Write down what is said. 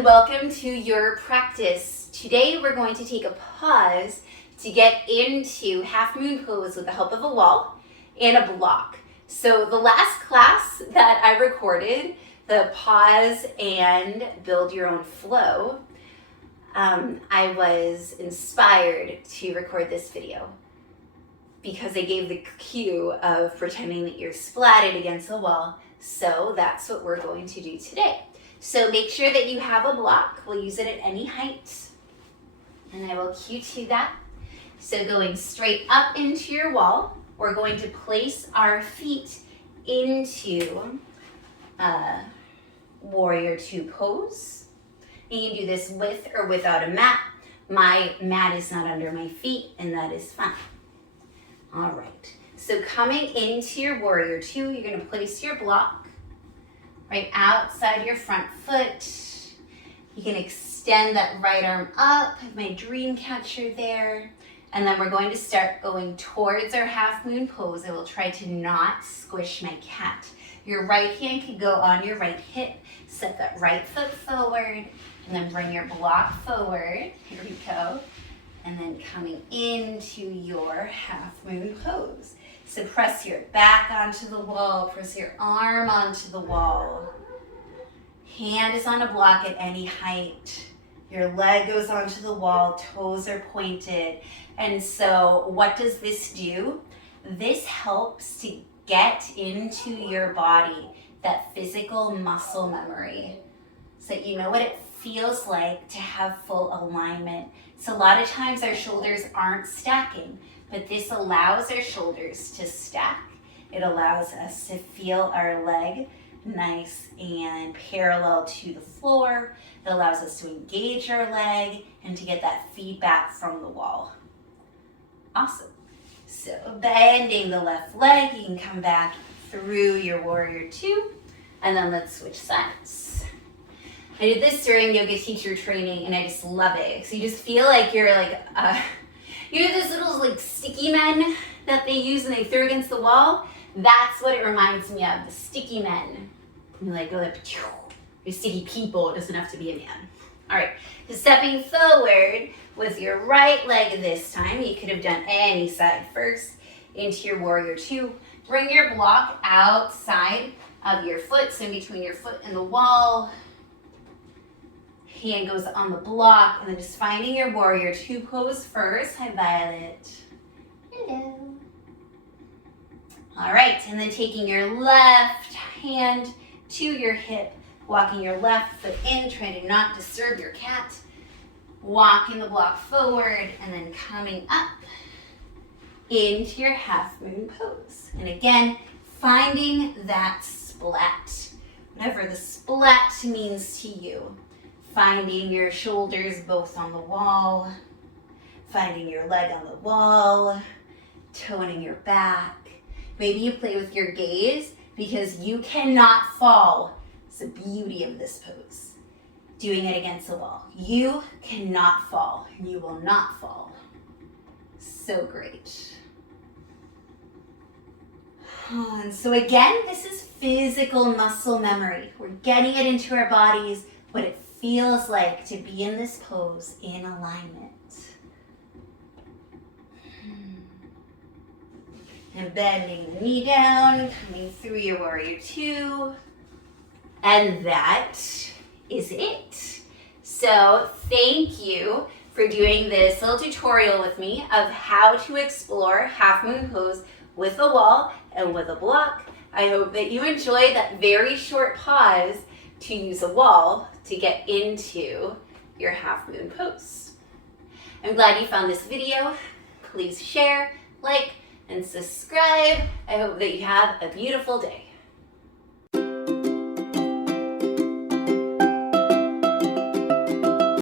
and welcome to your practice. Today we're going to take a pause to get into half moon pose with the help of a wall and a block. So the last class that I recorded, the pause and build your own flow, I was inspired to record this video because I gave the cue of pretending that you're splatted against the wall. So that's what we're going to do today. So make sure that you have a block. We'll use it at any height. And I will cue to that. So going straight up into your wall, we're going to place our feet into Warrior Two pose. You can do this with or without a mat. My mat is not under my feet, and that is fine. All right, so coming into your Warrior Two, you're gonna place your block right outside your front foot. You can extend that right arm up, have my dream catcher there. And then we're going to start going towards our half moon pose. I will try to not squish my cat. Your right hand can go on your right hip. Set that right foot forward, and then bring your block forward. Here we go. And then coming into your half moon pose. So press your back onto the wall, press your arm onto the wall. Hand is on a block at any height. Your leg goes onto the wall, toes are pointed. And so what does this do? This helps to get into your body that physical muscle memory so that you know what it feels like to have full alignment. So a lot of times our shoulders aren't stacking, but this allows our shoulders to stack. It allows us to feel our leg nice and parallel to the floor. It allows us to engage our leg and to get that feedback from the wall. Awesome. So bending the left leg, you can come back through your Warrior Two, and then let's switch sides. I did this during yoga teacher training, and I just love it. So you just feel like you're like, you know those little like sticky men that they use and they throw against the wall? That's what it reminds me of, the sticky men. You like go like, you're sticky people, it doesn't have to be a man. All right, so stepping forward with your right leg this time. You could have done any side first into your Warrior Two. Bring your block outside of your foot, so in between your foot and the wall. Hand goes on the block, and then just finding your Warrior Two pose first. Hi, Violet. Hello. All right, and then taking your left hand to your hip, walking your left foot in, trying to not disturb your cat. Walking the block forward, and then coming up into your half moon pose. And again, finding that splat, whatever the splat means to you. Finding your shoulders both on the wall, finding your leg on the wall, toning your back. Maybe you play with your gaze because you cannot fall. It's the beauty of this pose. Doing it against the wall. You cannot fall. You will not fall. So great. And so again, this is physical muscle memory. We're getting it into our bodies, what it feels like to be in this pose in alignment. And bending the knee down, coming through your Warrior Two. And that is it. So thank you for doing this little tutorial with me of how to explore half moon pose with a wall and with a block. I hope that you enjoyed that very short pause to use a wall to get into your half moon pose. I'm glad you found this video. Please share, like, and subscribe. I hope that you have a beautiful day.